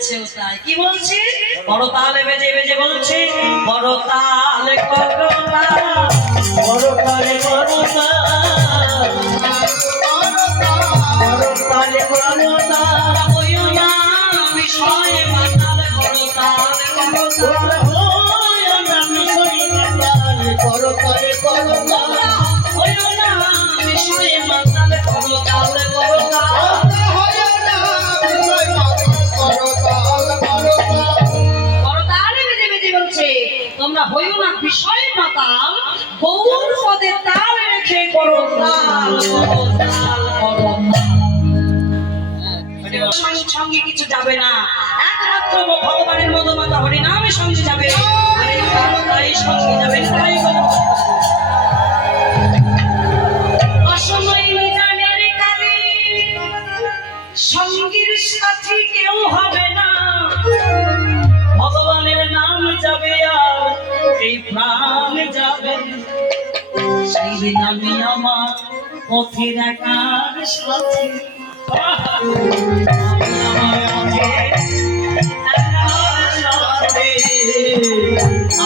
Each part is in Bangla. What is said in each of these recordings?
বলছেও তাই। কি বলছে? করতালে বেজে বেজে বলছে, করতালে করতাল, করতালে করতাল, করতালে করতাল, হইও না বিষয়ে মাতাল, করতালে করতাল, হইও না বিষয়ে মাতাল, করতালে করতাল, হইও না বিষয়ে মাতাল, করতালে করতাল। তোমরা হইও না বিষয় মাতাল, গৌর পদে তাল রেখে করো তাল, সঙ্গে কিছু যাবে না, একমাত্র ভগবানের মধুমাতা হরিনামের সঙ্গে যাবে, আরে তাই সঙ্গে যাবে তাই অসময় নিজানের কালে সঙ্গীর সাথী কেউ হবে না, ভগবানের নাম যাবে আর এই প্রাণ যাবে, সেই দিন আমি আমার পথের একার সাথী,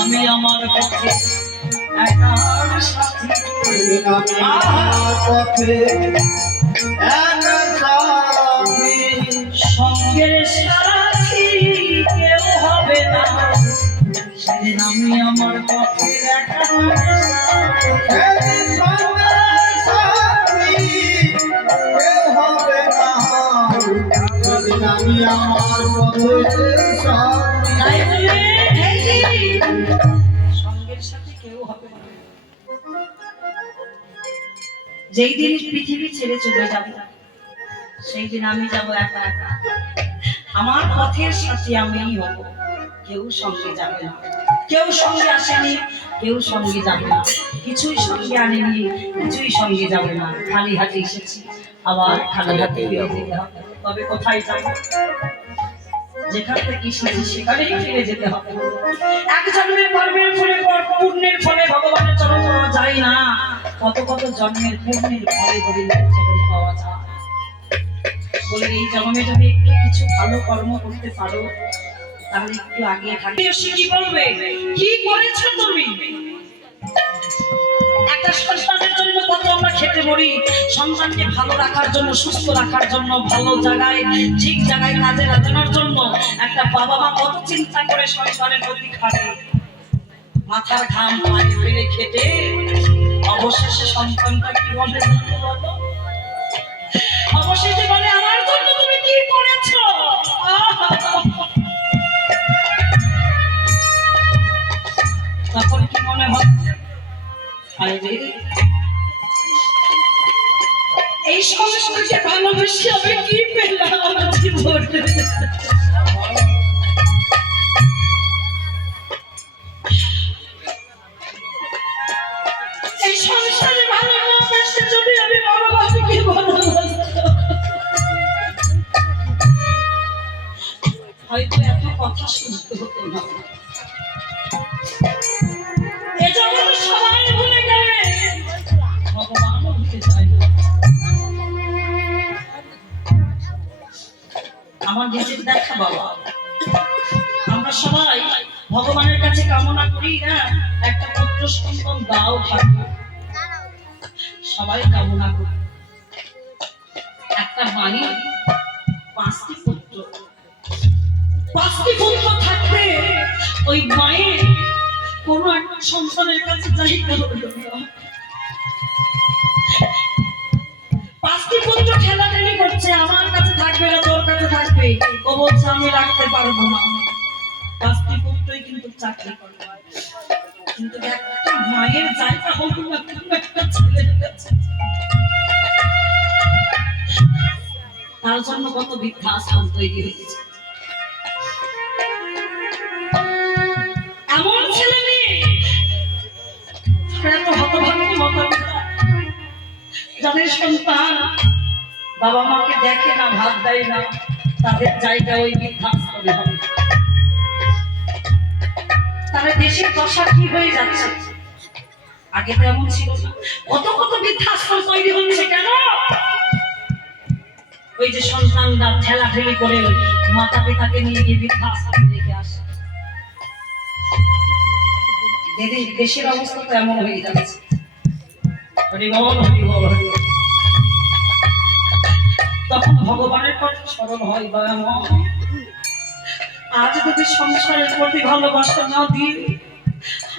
আমি আমার পথে একার সাথী, সঙ্গের সাথী কেউ হবে না, সেদিন আমি আমার পথের একার আমি আমার সঙ্গের সাথে কেউ হবে না। যেই দিন পৃথিবী ছেড়ে চলে যাবে সেই দিন আমি যাব একা একা, আমার পথের সাথে আমিই হব, কেউ সঙ্গে যাবে না, কেউ সঙ্গে আসেনি, কেউ সঙ্গে যাবে না, কিছুই সঙ্গে আনেনি, কিছুই সঙ্গে যাবে না, খালি হাতে এসেছি, আবার খালি হাতে ফিরে যেতে হবে। তবে কোথায় যাবো? যেখান থেকে এসেছি সেখানেই ফিরে যেতে হবে। এক জন্মের কর্মের ফলে পুণ্যের ফলে ভগবানের চরণ পাওয়া যায় না, কত কত জন্মের পুণ্যের ফলে গোবিন্দের চরণ পাওয়া যায়। বলে এই জন্মে যদি একটু কিছু ভালো কর্ম করতে পারো তাহলে একটু আগে থাকবে। কি বলবে? কি করেছো তুমি? একটা সন্তানের জন্য কত আমরা খেতে মরি, সন্তানকে ভালো রাখার জন্য, সুস্থ রাখার জন্য, ভালো জায়গায় ঠিক জায়গায় কাজে লাগানোর জন্য একটা বাবা মা কত চিন্তা করে সন্তানের প্রতি খাটে, মাথার ঘাম পায়ে ফেলে খেটে অবশেষে সন্তানটা কি বলে বলো? অবশেষে বলে আমার জন্য তুমি কি করেছো? তখন কি মনে হয় এই সংসারকে ভালোবেসে আমি কি পেলাম জীবনে? এই সংসারে ভালোবাসে যদি আমি ভালোবাসি কি ভালোবাসতাম, হয়তো এত কথা শুনতে হতো না। সবাই ভুলে গেলে ভগবানও ভুলে যায়। আমার নিজের দেখা বাবা, আমরা সবাই ভগবানের কাছে কামনা করি না একটা পুত্র সন্তান দাও থাকবে, সবাই কামনা করি একটা মায়ের পাঁচটি পুত্র থাকবে, ওই মায়ের কোনো একটা সন্তানের কাছে চাইতে হলো না। পাঁচটি পুত্র ঠেলাঠেলি করছে, আমার কাছে থাকবে না, তোর কাছে থাকবে, ও বলছে আমি রাখতে পারবো না। পাঁচটি পুত্রই কিন্তু চাকরি করে, কিন্তু একটা মায়ের জায়গা হলো না একটা ছেলের কাছে। তার জন্য কত বৃদ্ধাশ্রম তৈরি হয়েছে। এমন ছেলে মেয়ে যাদের সন্তান বাবা মাকে দেখে না, ভাত দেয় না, তাদের জায়গা ওই বৃদ্ধাশ্রমে হবে। তাহলে দেশের দশা কি হয়ে যাচ্ছে? আগে তো এমন ছিল না। কত কত বৃদ্ধাশ্রম তৈরি হচ্ছে কেন? ওই যে সন্তানরা ঠেলাঠেলি করে মাতা পিতাকে নিয়ে গিয়ে বৃদ্ধাশ্রমে রেখে আসে। দেশের অবস্থা তো এমন হয়ে যাচ্ছে। হরি বল, হরি বল, হরি বল। তখন ভগবানের কথা স্মরণ হয়, দয়াময় আজ যদি সংসারের প্রতি ভালোবাসা না দিয়ে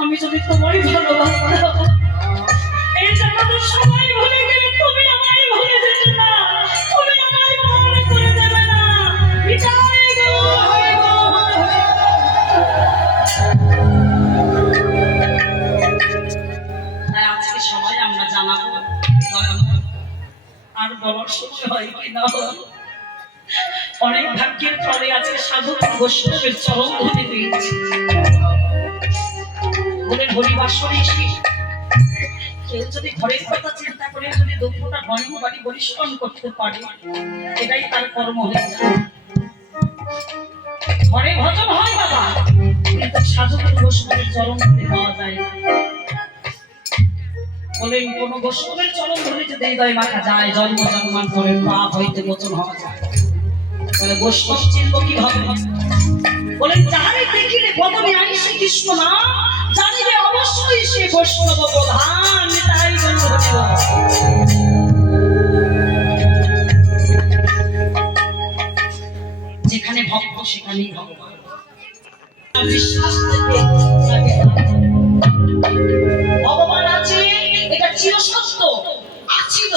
আমি যদি তোমারই ভালোবাসা, এই জগতের সবাই ভুলে গেলে তুমি আমায় ভুলে যেতে না, তুমি আমায় মনে করে দেবে না। বিদায় গো, হরি বল, হরি বল। তাই আজকে সবাই আমরা জানাবো, আর বলার সময় হয় কি না, অনেক ভাগ্যের পরে আজকে সাধু বৈষ্ণবের চরম ধরে পেয়েছি বলে হরিবাসরে এসে কেউ যদি ঘরের কথা চিন্তা করে যদি দুঃখটা ঘরের বাড়ি পরিশ্রম করতে পারে, এটাই তার কর্ম হয়ে যায়। ঘরে ভজন হয় বাবা, কিন্তু সাধু বৈষ্ণবের চরম ধরে পাওয়া যায় না। বলেন কোন বৈষ্ণবের চরম ধরে যদি হৃদয় মাখা যায়, জন্ম জন্মান্তরের পাপ হইতে মোচন হওয়া যায়। তাহলে বৈষ্ণব চিনব কিভাবে? বলেন যাহারে দেখিলে বদনে আইসে কৃষ্ণ না, জানিবে অবশ্যই সে বৈষ্ণব প্রধান। তাই বন্ধু হরিব, যেখানে ভক্ত সেখানেই ভগবান। বিশ্বাস থেকে ভগবান আছে, এটা চিরসত্য। আছিল,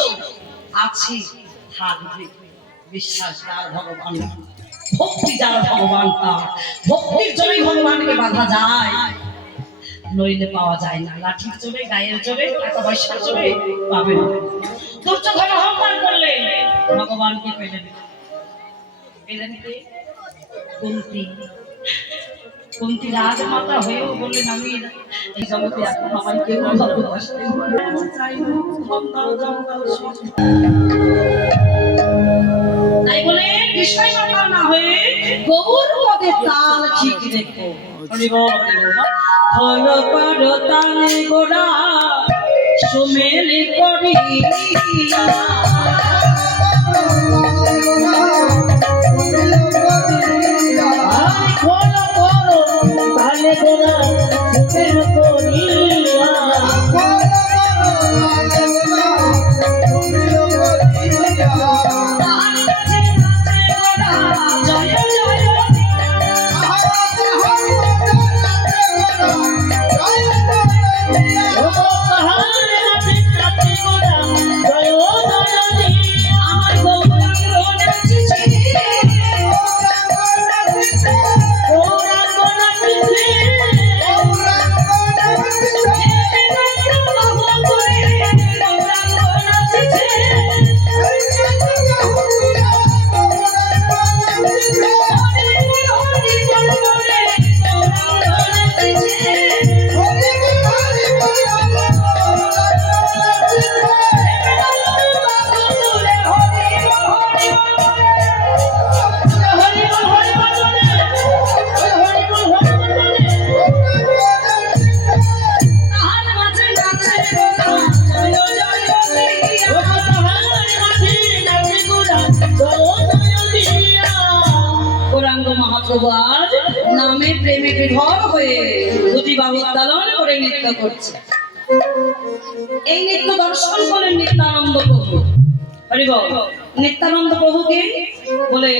আছি, থাকবে। বিশ্বাস যার ভগবান, ভক্তি যার ভগবান তার। ভক্তির জন্যই ভগবানকে বাঁধা যায়, নইলে পাওয়া যায় না। লাঠির জোরে, গায়ের জোরে, টাকা পয়সার জোরে পাবে না। দুর্যোধন অহংকার করলেন, ভগবানকে পেলেন। পেলেন কে? কুন্তী। কুন্তী রাজমাতা হয়েও বললেন আমি এই জগতে এখন আমার কেউ ভালোবাসতে চাই না। তাই বলে বিষয় মাতা না হয়ে গৌর পদে তাল ঠিক রেখো। হরি বল, হর পর তালে গোড়া সুমেলি করিয়া, তালে গোড়া সুমেলি করিয়া, নামে প্রেমে বিভোর হয়ে দুটি বাহু তালন করে নৃত্য করছে। এই নৃত্য দর্শন করেন নিত্যানন্দ প্রভু। হরি বল। নিত্যানন্দ প্রভুকে বলে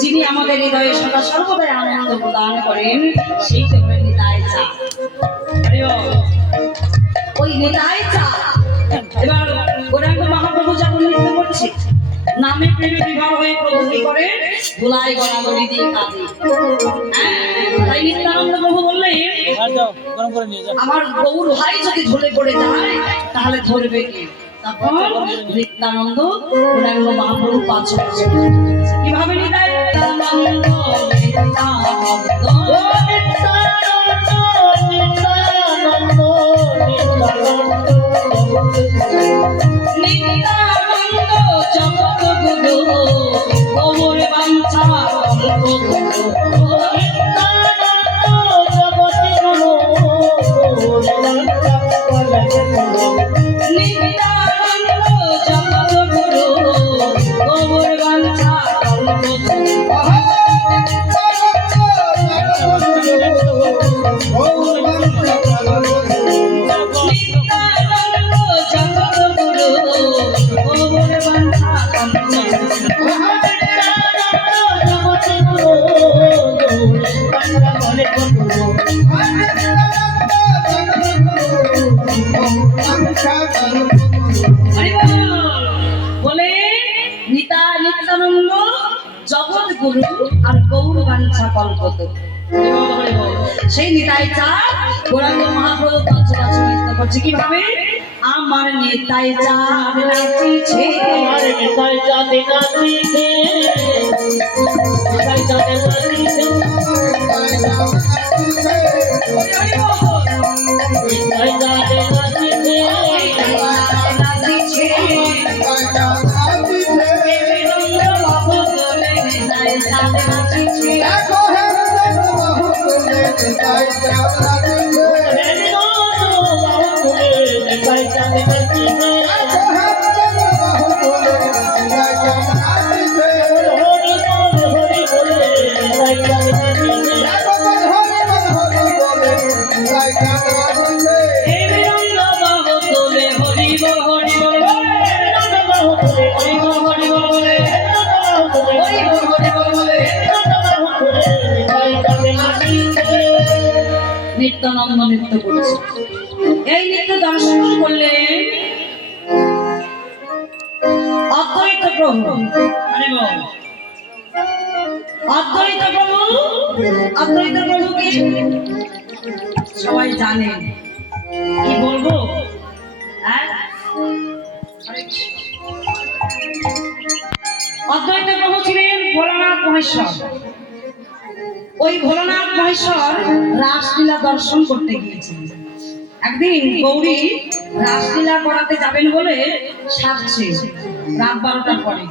যিনি আমাদের হৃদয়ে সদা সর্বদাই আনন্দ প্রদান করেন, সেই হলেন নিতাই চা। হরি বল। ওই নিতাই চা এবার গৌরাঙ্গ মহাপ্রভু যখন নৃত্য করছে, নামে প্রেমে বিবাহ হয়ে প্রভু কি করে? ধুলাই গড়াগড়ি দিয়ে কাঁদে। তাই নিত্যানন্দ প্রভু বললেন আমার গৌর ভাই যদি ঝুলে পড়ে যায় তাহলে ধরবে কি? তখন নিত্যানন্দ গৌরাঙ্গ মহাপ্রভু পাঁচ কিভাবে নিত্যানন্দ জগৎ গুরু গৌর বাঞ্ছা নিত্যানন্দ জগৎ গুরু গৌর বাঞ্ছা বাঞ্ছা কল্পত। সেই নিতাই চাঁদ গৌরাঙ্গ মহাপ্রভু পঞ্চরাত্রি নৃত্য করছে কিভাবে? আমার নিতাই চাঁদ নাচিছে, আমার নিতাই চাঁদ নাচিছে, নিতাই চাঁদ নাচিছে, নিতাই চাঁদ নাচিছে, নাচিছে নিতাই চাঁদ নাচিছে। নিতাই চাঁদ নাচিছে, হরি বলে নিতাই চাঁদ নাচিছে, এই বিরঙ্গ বাহু তোলে হরি বল হরি বল বলে, হরি বল হরি বল বলে, হরি বল হরি বল বলে। নিতাই চাঁদ নাচিছে। নিত্যানন্দ নৃত্য করছে। এই নৃত্য দর্শন করলে অদ্বৈত প্রভু, আরে বল অদ্বৈত প্রভু, অদ্বৈত প্রভুকে সবাই জানেন। কি বলবো? হ্যাঁ? অদ্বৈত প্রভু ছিলেন ভোলানাথ মহেশ্বর। ওই ভোলানাথ মহেশ্বর রাসলীলা দর্শন করতে গিয়েছিলেন। একদিন গৌরী রাসলীলা করাতে যাবেন বলে সাজছে রাত 12টার পরে,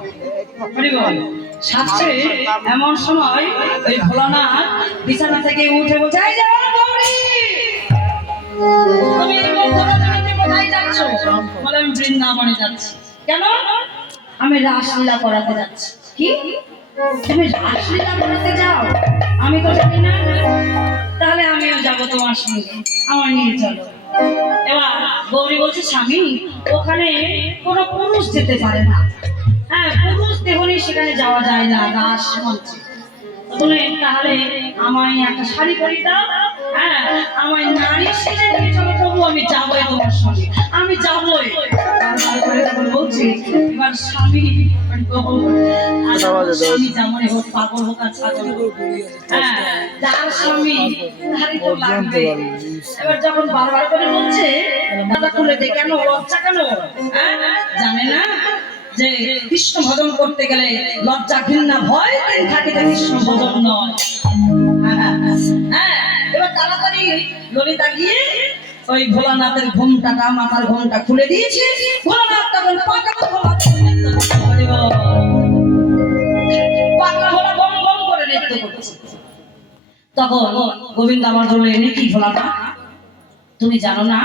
সাজছে। এমন সময় ওই ভোলানাথ বিছানা থেকে উঠে বলছে, এই যে গৌরী, তুমি এই মধ্যরাতে কোথায় যাচ্ছ? বলে, আমি বৃন্দাবনে যাচ্ছি। কেন? আমি রাসলীলা করাতে যাচ্ছি। কি? তুমি রাসলীলা করাতে যাও? আমি তো জানি না। তাহলে আমিও যাবো তোমার সঙ্গে, আমার নিয়ে চলো। এবার গৌরী বলছে, স্বামী, ওখানে কোনো পুরুষ যেতে পারে না। হ্যাঁ, পুরুষ দেহ নিয়ে সেখানে যাওয়া যায় না রাস মঞ্চে। বললেন, তাহলে আমায় একটা শাড়ি পরিয়ে দাও, হ্যাঁ, আমায় নারী সেজে নিয়ে চলো, তবু আমি যাবোই তোমার সঙ্গে, আমি যাবোই। বলছি এবার স্বামী, স্বামী যেমন হোক, পাগল হোক আর ছাগল হোক, হ্যাঁ, যার স্বামী তারই তো লাগবে। এবার যখন বারবার করে বলছে, দাদা খুলে দে, কেন লজ্জা কেন? হ্যাঁ, জানে না যে কৃষ্ণ ভজন করতে গেলে লজ্জা ঘৃণা ভয় তিন থাকে, কৃষ্ণ ভজন নয়। হ্যাঁ, এবার তাড়াতাড়ি ললিতা গিয়ে ওই ভোলানাথের ঘোমটাটা, মাথার ঘোমটা খুলে দিয়েছে। ভোলানাথ তখন পাগলা বম বম করে নৃত্য করছে। তখন গোবিন্দ আমার বললেন, কি ভোলানাথ, তুমি জানো না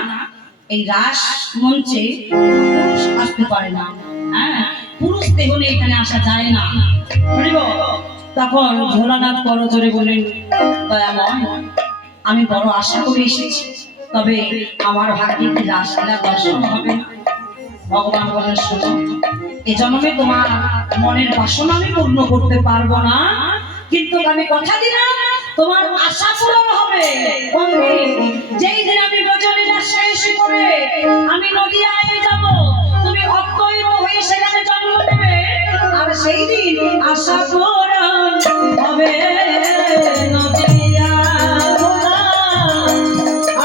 এই রাস মঞ্চে পুরুষ আসতে পারে না, হ্যাঁ, পুরুষ দেহ নিয়ে এখানে আসা যায় না। তখন ভোলানাথ বড় জোরে বললেন, দয়াময়, আমি বড় আশা করে এসেছি, তবে আমার ভাগ্যে কি রাসলীলা দর্শন হবে না? ভগবান বলেন, শোনো, এ জন্মে তোমার মনের বাসনা আমি পূর্ণ করতে পারবো না, কিন্তু আমি কথা দিলাম তোমার আশা পূরণ হবে। যেই দিন আমি ব্রজলীলা শেষ করে আমি নদিয়ায় যাব, তুমি অদ্বৈত হয়ে সেখানে জন্ম নেবে, আর সেই দিন আশা পূরণ হবে। নদিয়া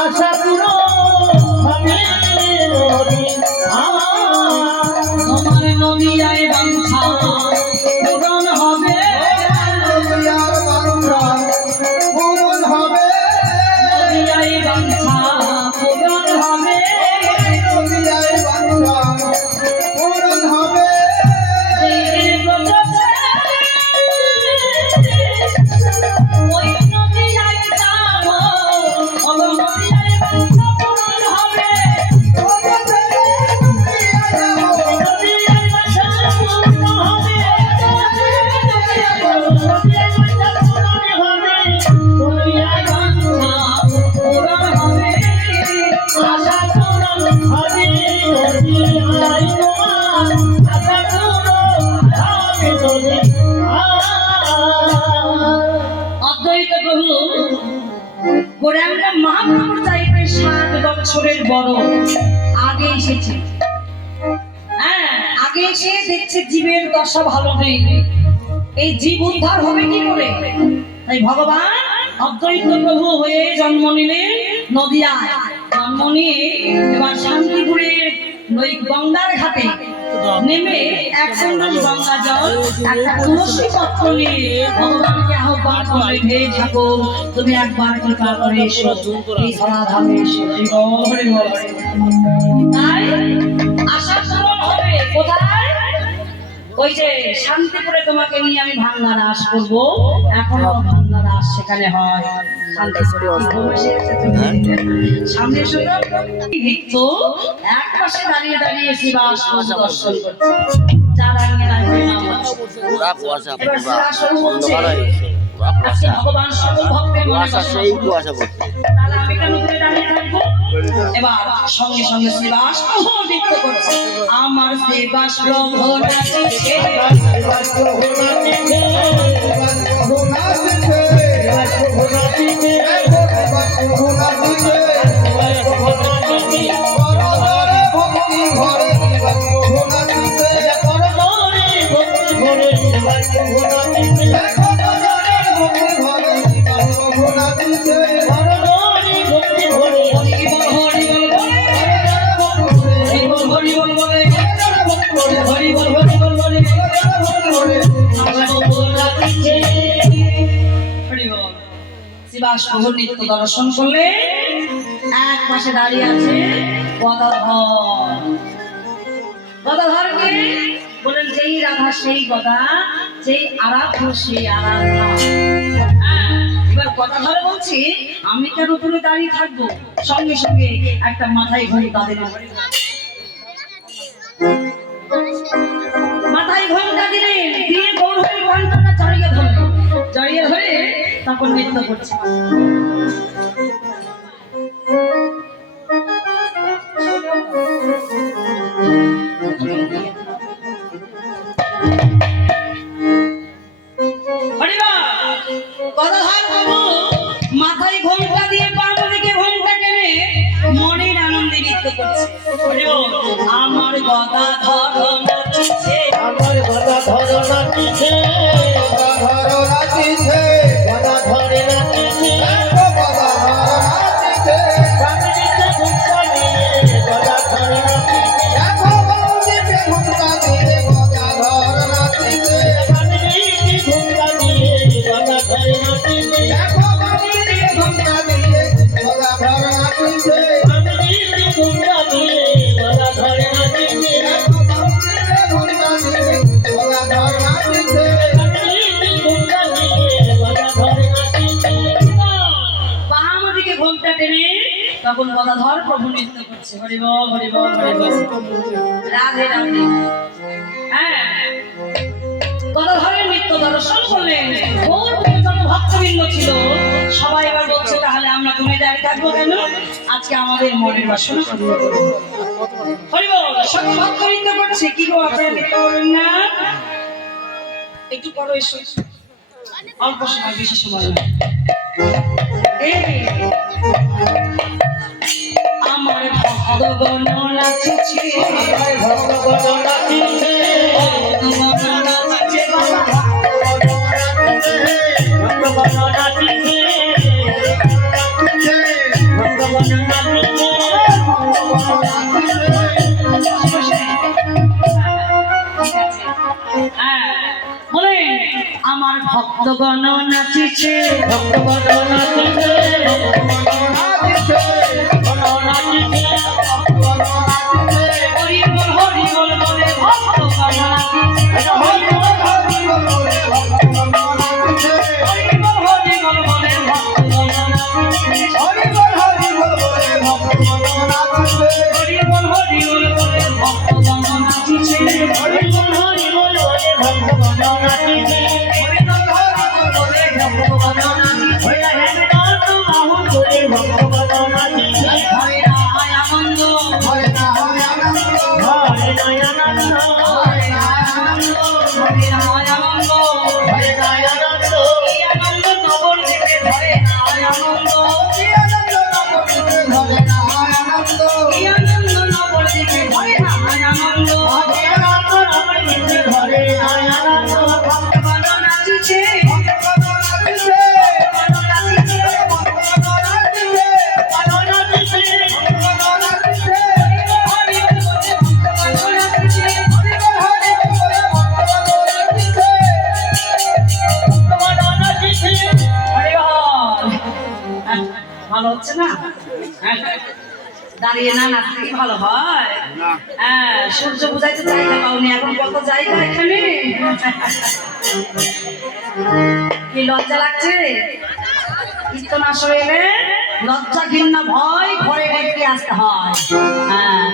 আশা পূরণ হবে, তোমার নদিয়ায় বাঞ্ছা পূরণ হবে, নদিয়ায় বাঞ্ছা পূরণ হবে, নদিয়ায় বাঞ্ছা পূরণ হবে, নদিয়ায় বাঞ্ছা পূরণ হবে। ওই নদিয়ায় যাব, নদিয়ায় বাঞ্ছা পূরণ হবে, অদ্বৈত প্রভু গৌরাঙ্গ মহাপ্রভুর চাইতে 7 বছরের বড় আগে এসেছে। হ্যাঁ, আগে এসে দেখছে জীবের দশা ভালো নেই, এই জীব উদ্ধার হবে কি করে? তাই ভগবান অদ্বৈত প্রভু হয়ে জন্ম নিলেন নদিয়ায়। জন্ম নিয়ে এবার শান্তিপুরের ওই গঙ্গার ঘাটে নেমে এক কুণ্ডল গঙ্গা জল একটা তুলসী পত্র নিয়ে ভগবানকে আহ্বান করে, হে ঠাকুর তুমি একবার কৃপা করে এসো, এই ধরাধামে এসো। হরি বল, হরি বল। তাই আশা পূরণ হবে কোথায়? ওই যে শান্তিপুরে তোমাকে নিয়ে আমি ভাঙ্গা রাস করবো, এখনো ভাঙ্গা রাস সেখানে হয়। সামনে শুধু দেখতো এক পাশে দাঁড়িয়ে দাঁড়িয়ে শিবাস দর্শন করছে। যারা ভগবান সকল ভক্তের তাহলে আমি কেন দূরে দাঁড়িয়ে থাকবো? এবার সঙ্গে সঙ্গে শিবাস নৃত্য করছে। আমার শিবাস প্রভু নাচিছে, শিবাস প্রভু নৃত্য দর্শন করলে এক পাশে দাঁড়িয়ে আছে গদাধর। গদাধরকে বলেন যেই রাধা সেই গদা, যেই আরাধ্য সেই আরাধনা। এবার গদাধর বলছি আমি কেন দূরে দাঁড়িয়ে থাকবো? সঙ্গে সঙ্গে একটা মাথায় ঘোমটা দিলেন, মাথায় ঘোমটা দিলেন, দিয়ে গৌরবের ঘন্টাটা জড়িয়ে ধরলেন, জড়িয়ে ধরে তখন নৃত্য করছে। মাথায় ঘোমটা দিয়ে বাম দিকে ঘোমটা টেনে মনের আনন্দে নৃত্য করছে। আমার গদাধর নাচিছে, আমার গদাধর নাচিছে, গদাধর নাচিছে, গদাধর নাচিছে, গদাধর নাচিছে, বামদিকে ঘুমটা দিয়ে গদাধর নাচিছে, দেখো বামদিকে ঘুমটা দিয়ে গদাধর নাচিছে, বামদিকে ঘুমটা দিয়ে গদাধর নাচিছে, দেখো বামদিকে ঘুমটা দিয়ে গদাধর নাচিছে, বামদিকে ঘুমটা দিয়ে গদাধর নাচিছে, দেখো বামদিকে ঘুমটা দিয়ে গদাধর নাচিছে, বামদিকে ঘুমটা দিয়ে গদাধর নাচিছে। বাম দিকে ঘোমটা টেনে তখন গদাধর প্রভু নৃত্য করছে। হরি বল, হরি বল, হরি বল, রাধে রাধে। হ্যাঁ, গদাধরের নৃত্য দর্শন করলেন। যত ভক্তবৃন্দ ছিল সবাই এবার বলছে তাহলে আমরা দূরে দাঁড়িয়ে থাকবো কেন? আজকে আমাদের মনের বাসনা পূর্ণ করবো। হরি বল, সকল ভক্ত নৃত্য করছে। কি গো আপনারা নৃত্য করেন না? একটু পরে এসো, অল্প সময়, বেশি সময় না। আমার ভক্তগণ নাচিছে, আমার ভক্তগণ নাচিছে, ভক্তগণ নাচিছে বাবা, ভক্তগণ নাচিছে, ভক্তগণ নাচিছে, বলে আমার ভক্তগণ নাচিছে, ভক্তগণ নাচিছে, ভক্তগণ নাচিছে, হরি বল, হরি বল বলে ভক্তগণ নাচিছে, হরি বল, হরি বল বলে ভক্তগণ নাচিছে, হরি বল, হরি বল বলে ভক্তগণ নাচিছে, হরি বল, হরি বল বলে ভক্তগণ নাচিছে, হরি বল, হরি বল বলে ভক্তগণ নাচিছে, হরি বল, হরি বল বলে ভক্তগণ নাচিছে, হরি বল, হরি বল বলে ভক্তগণ নাচিছে, হরি বল, হরি বল বলে ভক্তগণ ভালো হচ্ছে না? দাঁড়িয়ে না নাচতে কি ভালো হয়? হ্যাঁ, সূর্য বুঝাইতে জায়গা পাওনি, এখন কত জায়গা এখানে। কি লজ্জা লাগছে? কীর্তন আসরে এলে লজ্জা ঘৃণা ভয় ঘরে রেখে আসতে হয়। হ্যাঁ,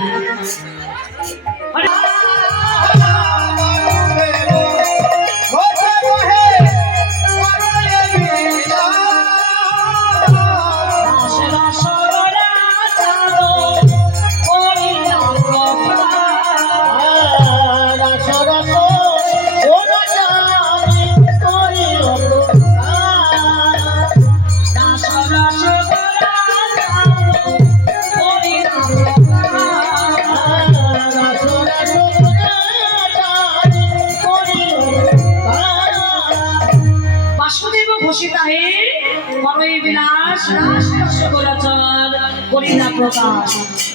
বাসুদেব ঘোষিতাহে মরৈ বিলাস রাস রস গোরাচর করিনা প্রকাশ।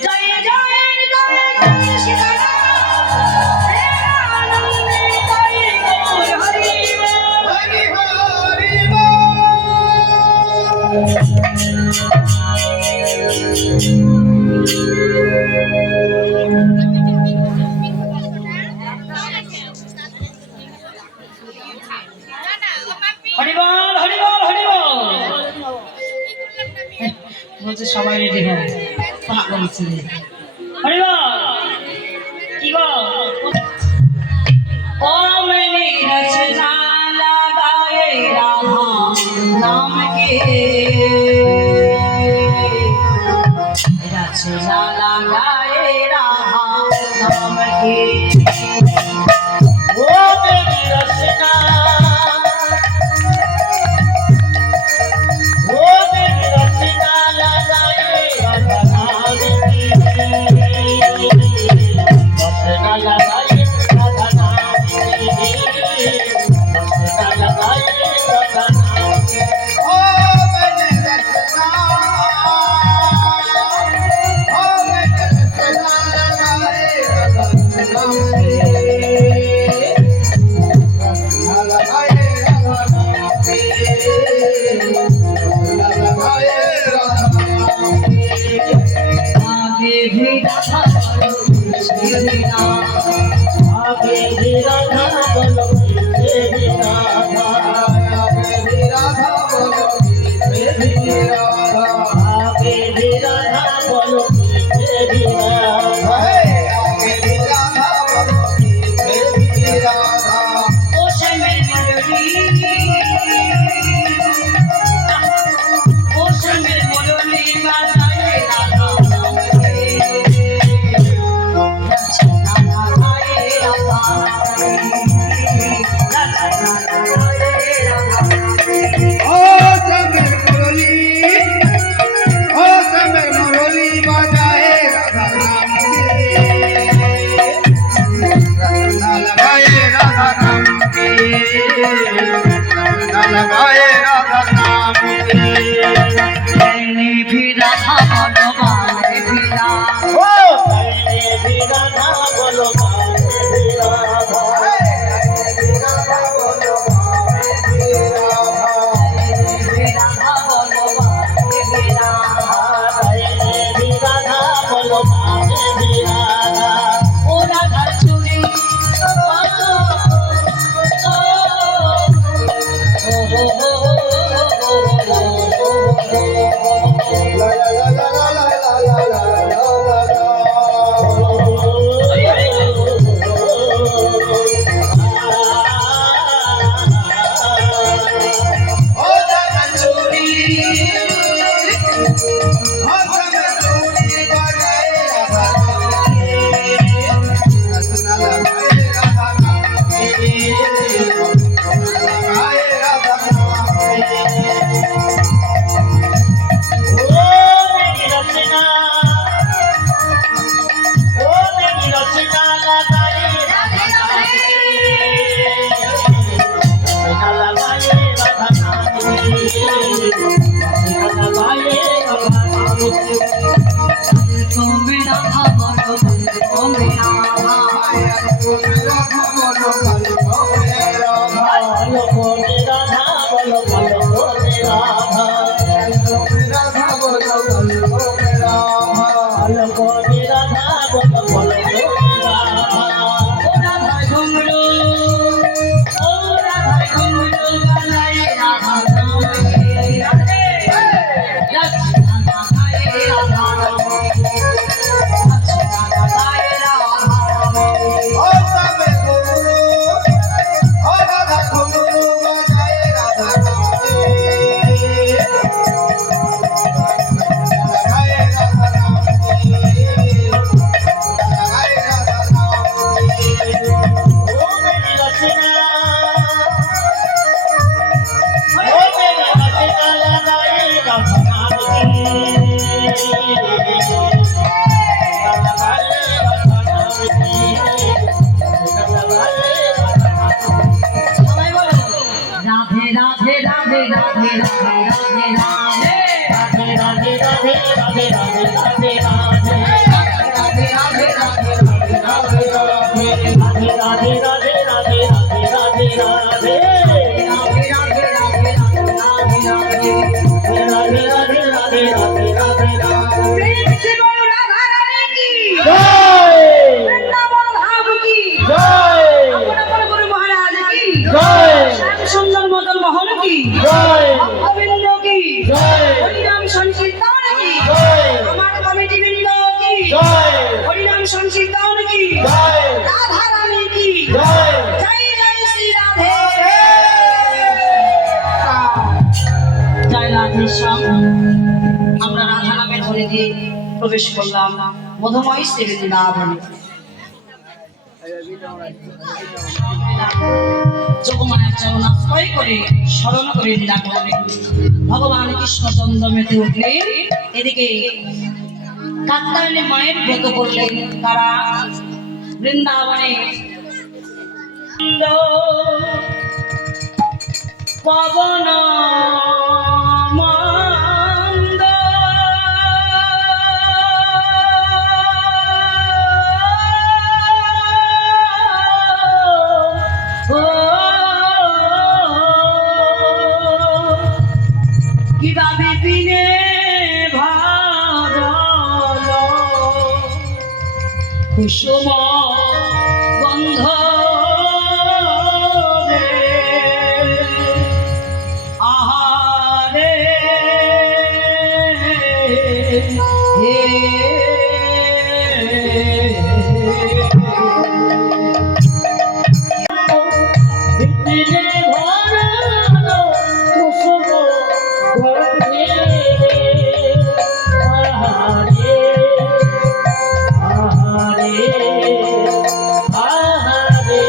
জয় জয় জয় জয় সীতারাম, হে আনন্দে জয় গৌর হরি বল। হরি হরি বল। হরি বল হরি বল হরি বল। বলছে সবাই রেডি হয়, পাগল ছেলে। হরি বল। কি গো? ओमनी रचना लगाए राधा नाम के, रचना लगाए राधा नाम के। ओ मेरी रचना, ओ मेरी रचना लगाए राधा नाम की, रचना लगाए राधा नाम की, रचना लगाए राधा नाम की। ओ मैंने रचना, ओ मैंने रचना लगाए रघुनाथ नाम के, रचना लगाए रघुनाथ के, रचना लगाए रघुनाथ के। आगे भी राधा बोलो पीछे भी राधा, आगे भी राधा बोलो पीछे भी राधा, आगे भी राधा बोलो पीछे भी राधा, आगे भी राधा बोलो पीछे भी राधा। आगे भी राधा बोलो पीछे भी राधा। ओ समय मुरली, ओ समय मुरली बजाए राधा नाम के, रचना लगाए राधा नाम के, रचना लगाए राधा नाम के। ओ समर मुरली, ओ समर मुरली बजाए राधा नाम के, रचना लगाए राधा नाम के, रचना लगाए राधा नाम के। मैंने भी राधा बोलो माने भी राधा, ओ मैंने भी राधा बोलो माने भी राधा, भी राधा बोलो माने भी राधा। मैंने भी राधा बोलो माने भी राधा। ओ राधा चूड़ी তুমি রাধা বলো তুমি রাধা, রাধা বলো বলো রাধা, রাধা রাধে রাধে রাধে রাধে রাধে রাধে রাধে রাধে রাধে রাধে রাধে রাধে রাধে রাধে রাধে प्रेम से बोलो राधा रानी की जय वृंदावन धाम की जय अपने गुरु महाराज की जय श्याम सुंदर मदन मोहन की जय गोविंद की जय हरिनाम संकीर्तन की जय हमारे कमेटी वृंद की जय हरिनाम संकीर्तन की जय राधा रानी की जय जय जय श्री राधे जय राधे श्याम আমরা রাধা নামে ধরে দিয়ে প্রবেশ করলাম মধুময় শ্রীবেদী লাভনে যোগমায়ার চরণ আশ্রয় করে স্মরণ করে দিলাম ভগবান কৃষ্ণচন্দ্র মেতে উঠলেন এদিকে কাত্তায়নে মায়ের ব্রত করলেন তারা বৃন্দাবনে পবন মন্দ কিভাবে পিনে ভাদল কুসুম গন্ধ আহারে বিপিনে ভরালো কুসুম গন্ধে আহারে আহারে আহারে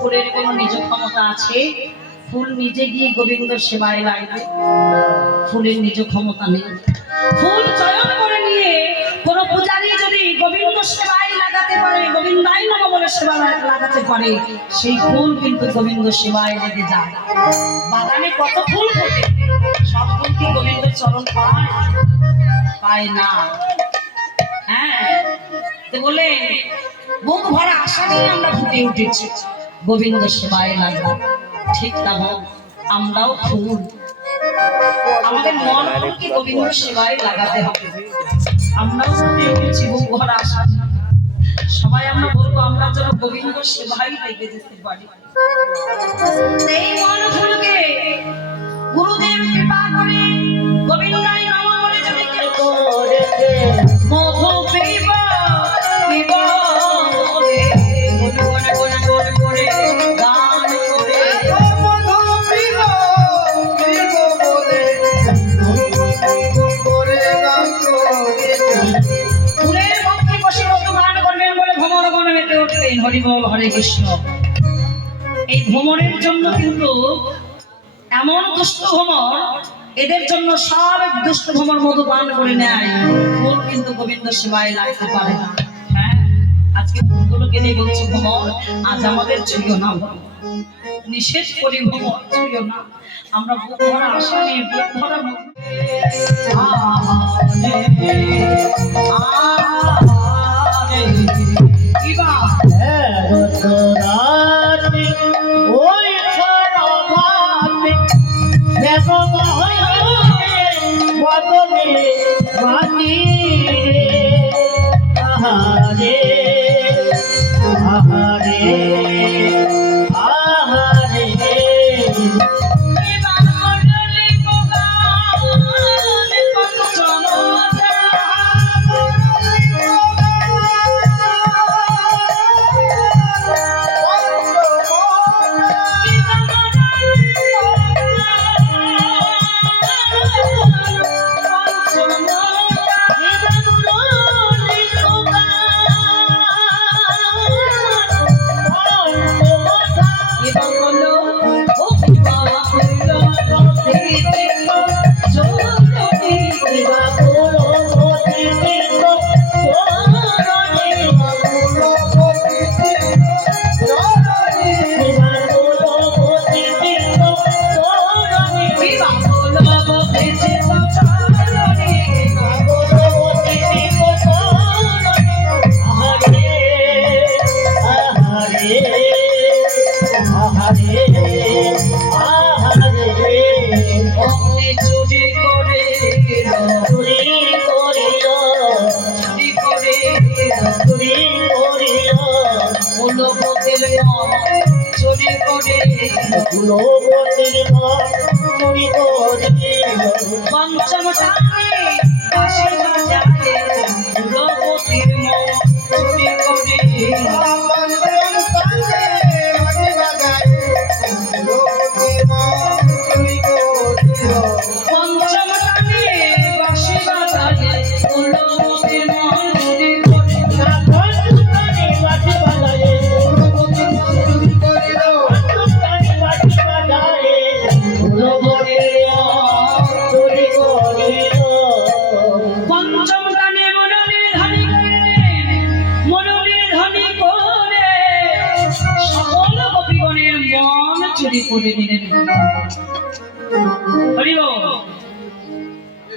ফুলের কোনো নিজ ক্ষমতা আছে? ফুল নিজে গিয়ে গোবিন্দর সেবায় লাগবে? ফুলের নিজ ক্ষমতা নেই। ফুল চয়ন করে নিয়ে কোনো পূজারী যদি গোবিন্দ সেবায় লাগাতে পারে, গোবিন্দাই নম বলে সেবা লাগাতে পারে, সেই ফুল কিন্তু গোবিন্দ সেবায় লেগে যায়। বাগানে কত ফুল ফোটে, সব ফুল কি গোবিন্দের চরণ পায়? পায় না। হ্যাঁ, তো বলে বুক ভরা আশা নিয়ে আমরা ফুটে উঠেছি, গোবিন্দ সেবায় লাগবে। ঠিক তেমন আমরাও ফুল, আমাদের মন কি গোবিন্দ সেবায় লাগাতে হবে। আমরাও ফুটে উঠেছি বুক ভরা আশা নিয়ে। সবাই আমরা বলবো আমরা যেন গোবিন্দ সেবায় লেগে যেতে পারি। এই মন ফুলকে গুরুদেব কৃপা করে গোবিন্দাই নম বলে যদি কেউ মধু পিবা পিবা বলে মনে মনে মনে মনে গান করে ফুলের পক্ষে বসে মধু গান করবেন বলে ভ্রমর বনে মেতে উঠলেন। হরি বল হরে কৃষ্ণ। এই ভ্রমণের জন্য কিন্তু এমন দুষ্ট ভ্রমর, এদের জন্য সব দুষ্ট ভ্রমর মধু পান করে নেয়, ফুল কিন্তু গোবিন্দ সেবায় লাগতে পারে না। হ্যাঁ, আজকে ফুলগুলোকে নিয়ে বলছি ভ্রমর আজ আমাদের ছুঁয়ো না, নিষেধ করি ভ্রমর ছুঁয়ো না। আমরা বুক ভরা আশা নিয়ে বুক ভরা ওই বদলে মাটি আহারে আহারে আহারে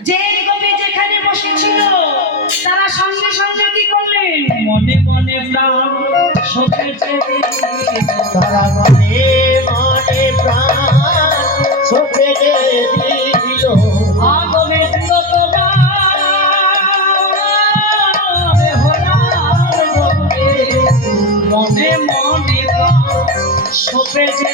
যে গোপী যেখানে বসেছিল তারা সঙ্গে সঙ্গে কি করলেন, মনে মনে প্রাণ সপেছে তারা মনে মনে প্রাণ সপেছে দিল আগমে মনে মনে সপেছে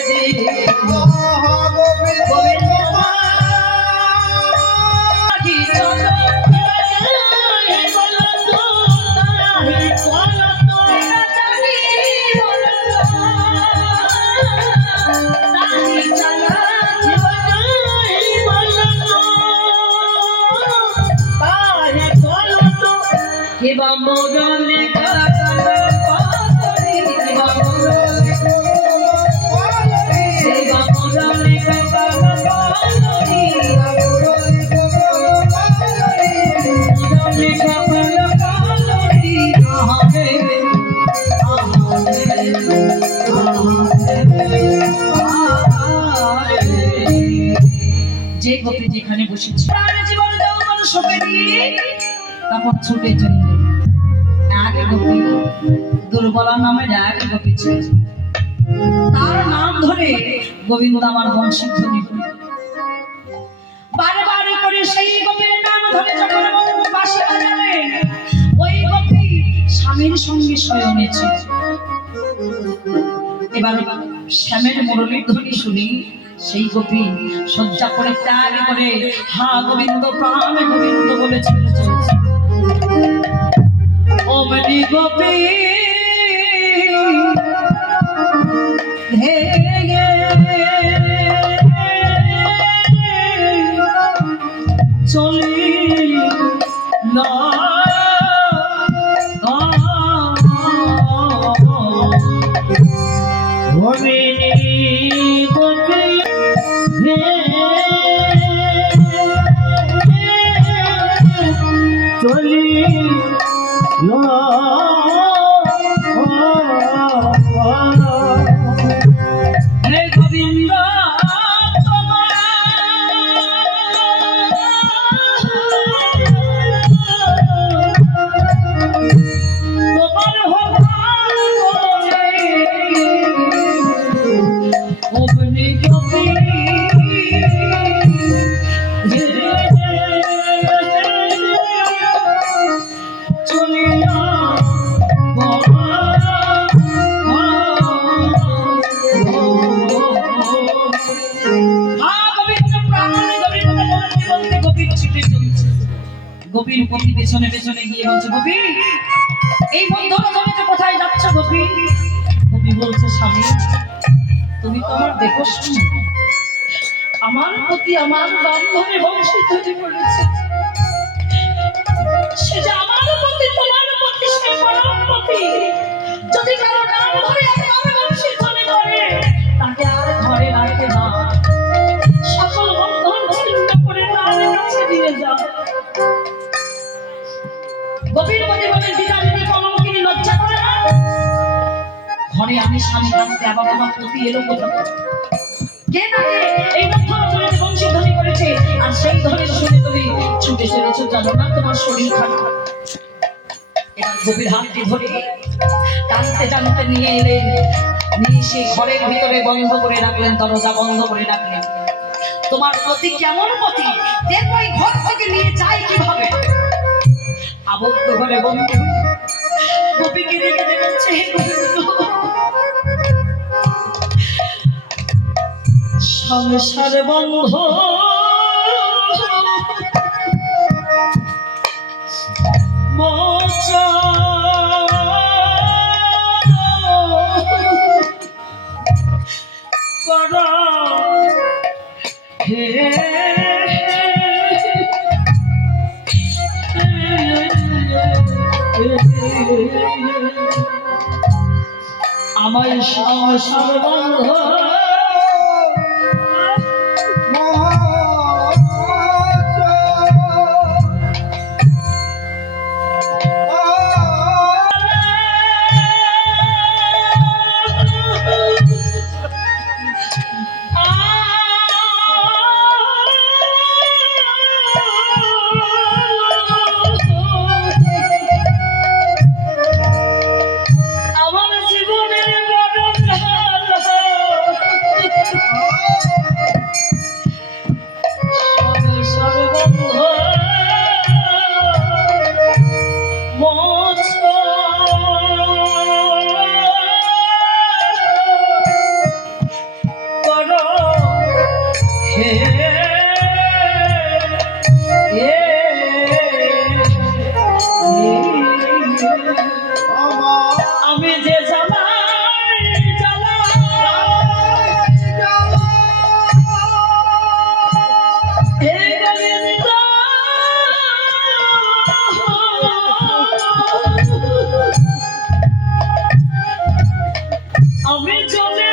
যে গোপী যেখানে বসেছে জীবন যৌবন সপে দিয়ে তখন ছুটে চললে এক গোপী, দুর্বলা নামের এক গোপী ছিল। তার নাম ধরে গোবিন্দ আমার বংশীধ্বনি বারে বারে করে সেই গোপীর নাম ধরে যখন বাঁশি বাজালেন, ওই গোপী স্বামীর সঙ্গে শয়নে ছিল। এবার শ্যামের মুরলীর ধ্বনি শুনি সেই গোপী শয্যা করে ত্যাগ করে হা গোবিন্দ প্রাণ গোবিন্দ বলে চলে চলছে। অমনি গোপী ভেগে চলিল ভবিনী গোপী গোপীর পতি পেছনে পেছনে গিয়ে বলছে, গোপী এই বন্ধুরা জমিতে কোথায় যাচ্ছ গোপী? গোপী বলছে, স্বামী তুমি তো আমার দেখো শুনি, আমার প্রতি আমার নাম ধরে বংশী তৈরি করেছে, সে যে আমার প্রতি তোমার প্রতি সে পরম প্রতি, যদি কারো নাম ধরে একবার বংশী তৈরি করে তাকে আর ঘরে রাখে না, সকল বন্ধন ছিন্ন করে তার কাছে নিয়ে যাও। গোপীর প্রতি বলে, দিদারিনী কলঙ্কিনী লজ্জা করে না? ঘরে আমি স্বামী থাকতে আবার আমার প্রতি এলো কোথাও? কে তাকে এই মধ্যম ধরে বংশীধ্বনি করেছে, আর সেই ধ্বনির শুনে তুমি ছুটে চলেছো, জানো না তোমার শরীর খারাপ? এবার গভীর হাতটি ধরে টানতে টানতে নিয়ে এলেন, নিয়ে সেই ঘরের ভিতরে বন্ধ করে রাখলেন, দরজা বন্ধ করে রাখলেন। তোমার পতি কেমন পতি, দেখো এই ঘর থেকে নিয়ে যাই কিভাবে? আবদ্ধ ঘরে বন্ধ। গোপীকে রেখে দেখাচ্ছে, সংসার বন্ধ মোচা করা হে আমায় সংসার বন্ধ আমি যে আমি চলে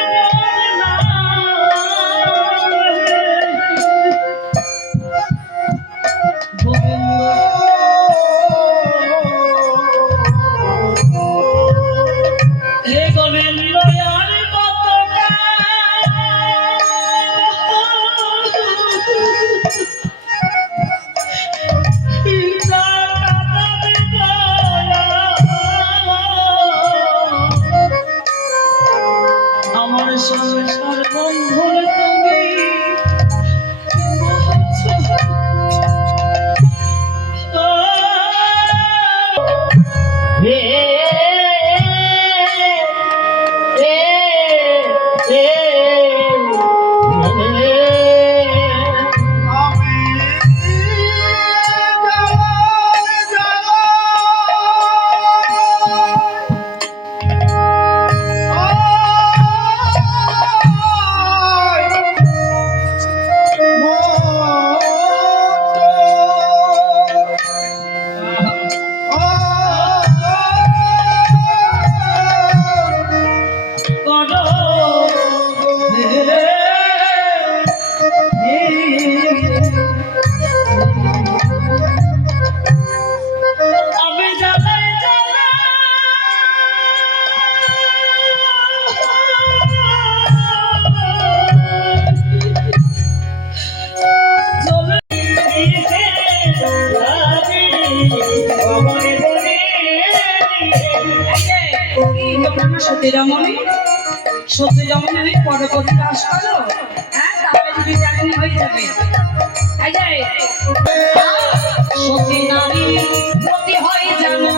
আমার সংসার বন্ধন তুমি সতীরমণী সতীরমণী পরবর্তী কাজ করো, হ্যাঁ তাহলে যদি জানি হয়ে যাবে। সতী নারী মতি হয় জানো